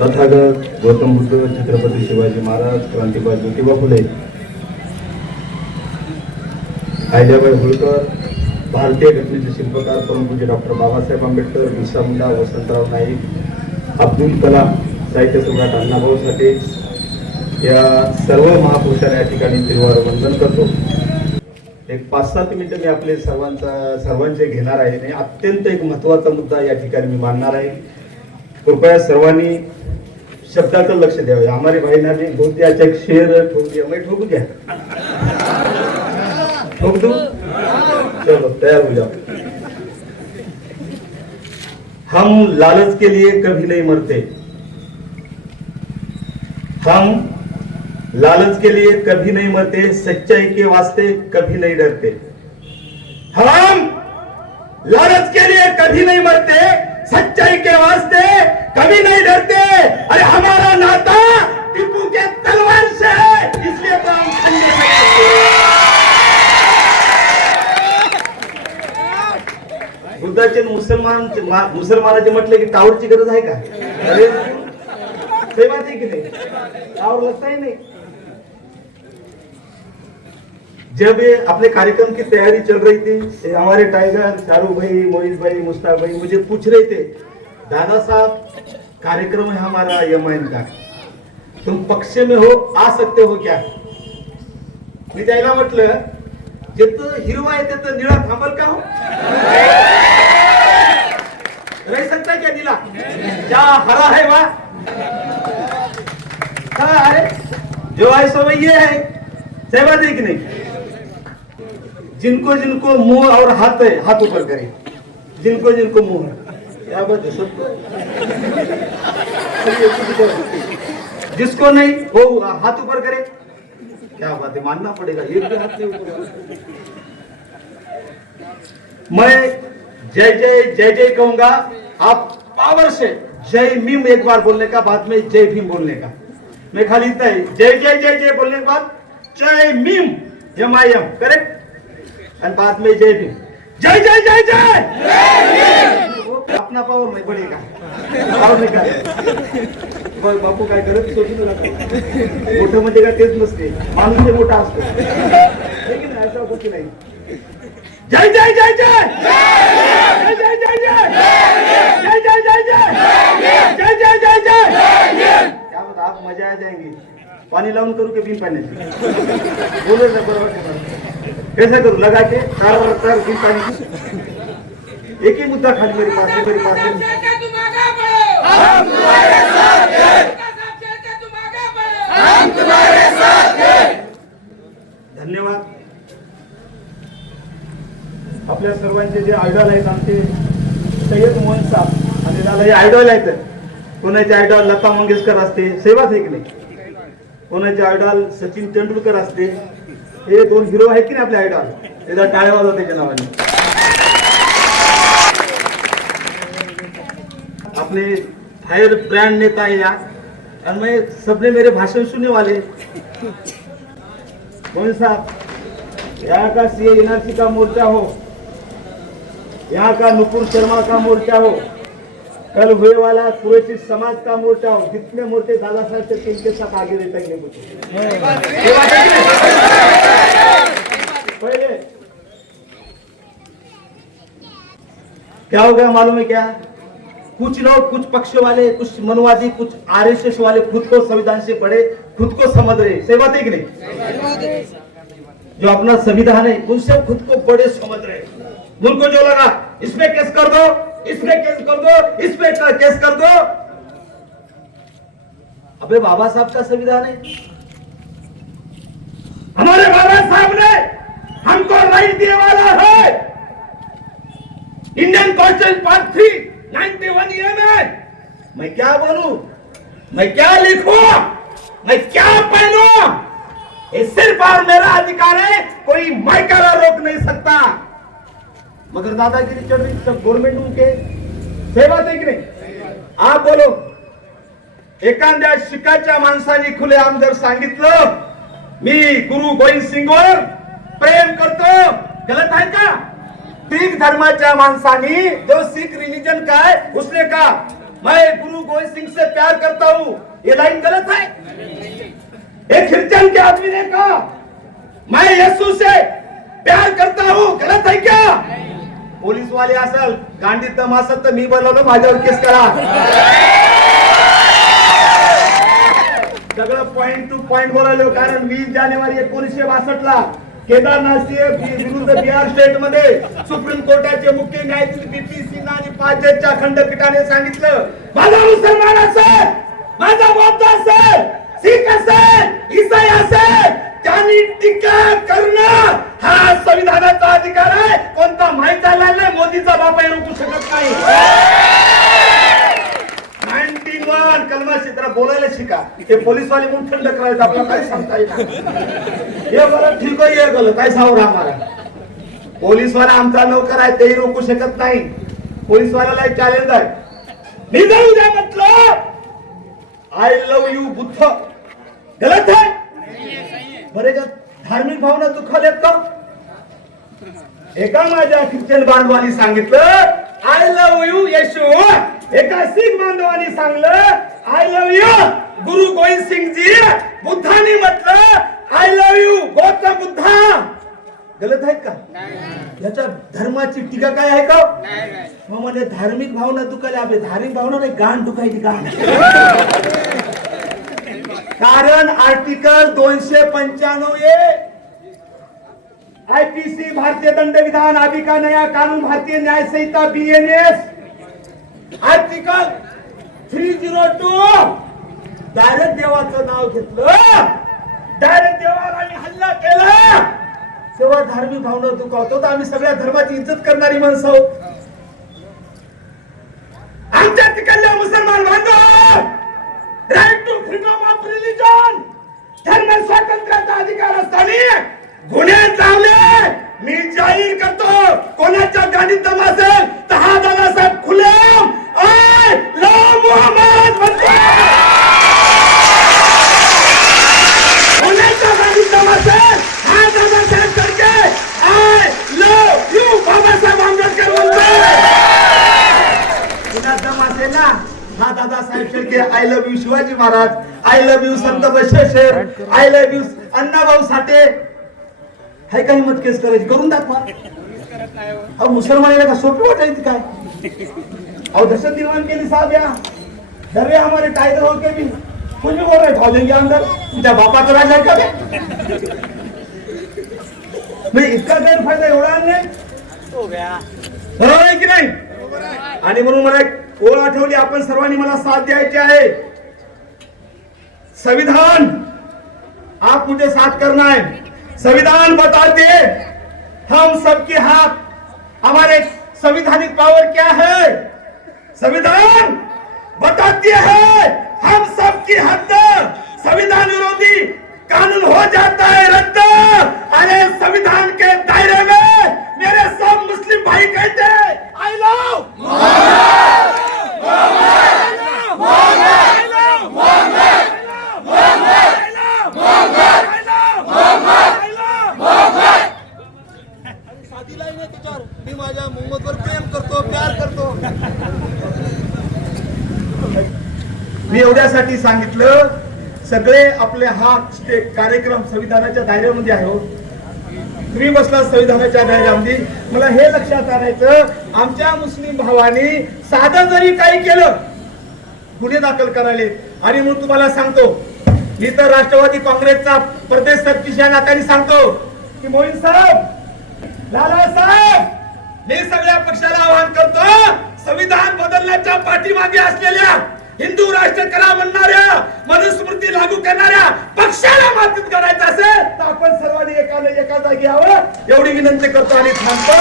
तथागत गौतम बुद्ध छत्रपती शिवाजी महाराज क्रांतीबाई ज्योतिबा फुले आयद्याबाई होळकर भारतीय घटनेचे शिल्पकार परमपूज्य डॉक्टर बाबासाहेब आंबेडकर बिरसा मुंडा वसंतराव नाईक अब्दुल कलाम साहित्य सम्राट अण्णाभाऊ साठे या सर्व महापुरुषांना या ठिकाणी तिरुवार वंदन करतो. एक पाच सात मिनिटं मी आपले सर्वांचा सर्वांचे घेणार आहे आणि अत्यंत एक महत्त्वाचा मुद्दा या ठिकाणी मी मांडणार आहे. कृपया सर्वांनी शब्दाचं लक्ष द्यावे. हमारे भाईना ने बहुत शेर ठोक दिया. मैं ठोकू द्या. ठोक दू? चलो तैयार हो जाओ हम लालच के लिए कभी नहीं मरते. हम लालच के लिए कभी नहीं मरते सच्चाई के वास्ते कभी नहीं डरते. हम लालच के लिए कभी नहीं मरते सच्चाई के वास्ते कभी नहीं डरते। अरे हमारा नाता टिप्पू के तलवार से है इसलिए तो हम खंडे बुद्धाचे मुसलमान मुसलमानाचे म्हटले की टावरची गरज आहे का? अरे सही बात है टावर लगताही नाही. जब ये अपने कार्यक्रम की तैयारी चल रही थी हमारे टाइगर शाहरुख भाई मोहित भाई मुश्ताक भाई मुझे पूछ रहे थे दादा साहब कार्यक्रम है हमारा यमन का तुम पक्ष में हो आ सकते हो क्या? मी त्याला म्हटलं जिथं हिरवा आहे तिथं निळा थांबल का हो? रह सकता क्या नीला? क्या हरा है वा? हाँ है जो है सो ये है। सेवा बात कि नहीं? जिनको जिनको मुंह और हाथ है हाथ ऊपर करे। जिनको जिनको मुंह है। बात जिसको नहीं, वो हाथ ऊपर करे। क्या बात है, मानना पड़ेगा, एक भी हाथ नहीं मैं जय जय जय जय कहूँगा, आप पावर से जय मीम एक बार बोलने का, बाद में जय भीम बोलने का। मैं खाली इतना ही, जय जय जय जय बोलने के बाद जय मीम एम आई एम करेक्ट और बाद में जय भीम। जय जय जय जय! अपना पावर नहीं पडेगा पावर नहीं करेगा बघ, बापू काय करत सोचू नका मोठं म्हणजे काय तेच नसते. माणूस ते मोठा असतो. अशा गोष्टी नाही जय जय जय जय! जय जय जय जय! जय जय जय जय! जय जय जय जय! क्या बता आप मजा आ जाएंगे पानी लावून करू के बिन पानी बोलत ना बरोबर कसं करू लगा के तार तार बिन पानी एकही मुद्दा खाली मेरे पास है, मेरे पास हम तुम्हारे साथ हैं हम तुम्हारे साथ हैं धन्यवाद. आपल्या सर्वांचे जे आयडॉल आहेत आमचे सय्यद मोहन साहेब आणि त्याला हे आयडॉल आहेत. कोणाचे आयडॉल लता मंगेशकर असते सेवाच आहे की नाही. कोणाचे आयडॉल सचिन तेंडुलकर असते हे दोन हिरो आहेत की नाही आपले आयडॉल त्याचा टाळ्या वाजवा त्याच्या नावाने. अपने हायर ब्रांड नेता है यहाँ और मैं सबने मेरे भाषण सुनने वाले मोहन साहब? यहाँ का सी एनआरसी का मोर्चा हो? यहाँ का नुपुर शर्मा का मोर्चा हो? कल हुए वाला कुरैशी समाज का मोर्चा हो? जितने मोर्चे दादा साहब से इनके साथ आगे रहेंगे मुझे है कि पहले। क्या हो गया मालूम है क्या? कुछ लोग, कुछ पक्ष वाले, कुछ मनवादी, कुछ आरएसएस वाले खुद को संविधान से बड़े खुद को समझ रहे। सही बात है कि नहीं? जो अपना संविधान है, उनसे खुद को बड़े समझ रहे। उनको जो लगा इसमें केस कर दो इसमें केस कर दो इसमें केस कर दो। अबे बाबा साहब का संविधान है। हमारे बाबा साहब ने हमको राइट दिए वाला है। इंडियन कॉन्स्टिट्यूशन पार्ट थ्री मैं क्या बोलू? मैं क्या लिखू? मैं क्या पहनू? ये सिर्फ और मेरा अधिकार है कोई माइकारा रोक नहीं सकता। मगर दादागिरी चल रही सब गवर्नमेंट उनके सेवा आहे की आप बोलो। एखाद्या शिकाच्या माणसाने खुले आमदार जर सांगितलं मी गुरु गोविंद सिंगवर प्रेम करतो. गलत आहे का? शीख धर्माच्या माणसाने जो सिख रिलीजन काय उसने का? मैं गुरु गोविंद सिंह से प्यार करता हूँ। ये लाइन गलत है? एक क्रिश्चियन के आदमी ने कहा मैं यीशु से प्यार करता हूँ। गलत है क्या? पोलीस वाले असल गांधी दम असल तर मी बोलवलं माझ्यावर केस करा। सगळं पॉइंट टू पॉइंट बोलायलो कारण वीस जानेवारी एकोणीसशे बासष्ट ला केदारनाथ सिंह विरुद्ध बिहार स्टेटमध्ये सुप्रीम कोर्टाचे मुख्य न्यायाधीश बीपी सिन्हा आणि पाच जजच्या खंडपीठाने सांगितलं माझा मुसलमान असेल माझा बौद्ध असेल सिख असेल इसाई असेल त्यांनी टीका करणं हा संविधानाचा अधिकार आहे. कोणता माहीत झाला नाही मोदीचा बापा आहे रोखू शकत नाही. वन कलमा क्षेत्र बोलायला शिका. हे पोलीस वाले म्हणून थंड करायचं आपल्याला काय सांगता येईल हे बरं ठीक आहे हे गलत काय सांगू आम्हाला पोलीस वाला आमचा नोकर आहे तेही रोखू शकत नाही. पोलीसवाल्याला एक चॅलेंज आहे. मी जर उद्या म्हटलं आय लव यू बुद्ध. गलत आहे? बरे का धार्मिक भावना दुखावल्यात का? एका माझ्या ख्रिश्चन बांधवानी सांगितलं आय लव यू येशू. एका सिख बांधवानी सांगलं आय लव यू गुरु गोविंद सिंग जी बुद्धानी म्हटलं I love you Gautam Buddha. गलत आहेत का? याच्या धर्माची टीका काय आहे का? मग म्हणजे धार्मिक भावना दुखायला आपली धार्मिक भावना नाही गाण दुखायची गाण. कारण आर्टिकल दोनशे पंच्याण्णव ए आईपीसी भारतीय दंड विधान आदि का नया कानून भारतीय न्याय संहिता BNS article three zero two direct देवाचं नाव घेतलं. डायरेक्ट देवाला धार्मिक भावना दुखावतो तर आम्ही सगळ्या धर्माची इज्जत करणारी माणसं आहोत. आमच्या तिकडल्या मुसलमान बांधव right to freedom of religion धर्म स्वातंत्र्याचा अधिकार असताना गुन्हे चावले. मी जाहीर करतो कोणाच्या गाडीत दम असेल तर हा दादासाहेब खुले आय लव मोहम्मद म्हणतो कोणाच्या गाडीत दम असेल हा दादासाहेब करके I love you Babasaheb Ambedkar म्हणतो पुण्यात दम असेल ना हा Dadasaheb Shelke I love you Shivaji Maharaj I love you Sant Basher I love you Annabhau Sathe. हाय काही मत केस करायची? करून दाखवा. अहो मुसलमानाला का सोपी वाटायची काय? अहो दहशत निर्माण केली साहेब या. डरे हमारे टायगर हो के भी कुछ भी बोल रहे खा देंगे अंदर तुझ्या बापाचा राज आहे का म्हणजे इतका गैरफायदा एवढा नाही बरोबर आहे की नाही? आणि म्हणून मला ओळ आठवली आपण सर्वांनी मला साथ द्यायची आहे. संविधान आप मुझे साथ करना है. संविधान बताते हम सबके हाथ हमारे संविधानिक पावर क्या है? संविधान बताती है हम सबकी हद संविधान विरोधी कानून हो जाता है रद्द अरे संविधान के दायरे में मेरे सब मुस्लिम भाई कहते आई लव साधी लाईन आहे त्याच्यावर मी मोहम्मदवर प्रेम करतो प्यार करतो. मी एवढ्यासाठी सांगितलं सगळे आपले हा कार्यक्रम संविधानाच्या दायऱ्यामध्ये आहे हो. तुम्ही बसला संविधानाच्या दायऱ्यामध्ये. मला हे लक्षात आणायचं आमच्या मुस्लिम भावानी साधं जरी काही केलं गुन्हे दाखल करायले. आणि म्हणून तुम्हाला सांगतो मी तर राष्ट्रवादी काँग्रेसचा प्रदेश सरचिश या नात्याने सांगतो की मोहित साहेब लाला साहेब! मी सगळ्या पक्षाला आवाहन करतो संविधान बदलण्याच्या पाठीमागे असलेल्या हिंदू राष्ट्र कला म्हणणाऱ्या मनुस्मृती लागू करणाऱ्या पक्षाला मातीत करायचं असेल तर आपण सर्वांनी एकाने एका जागी यावं. एवढी विनंती करतो आणि थांबतो.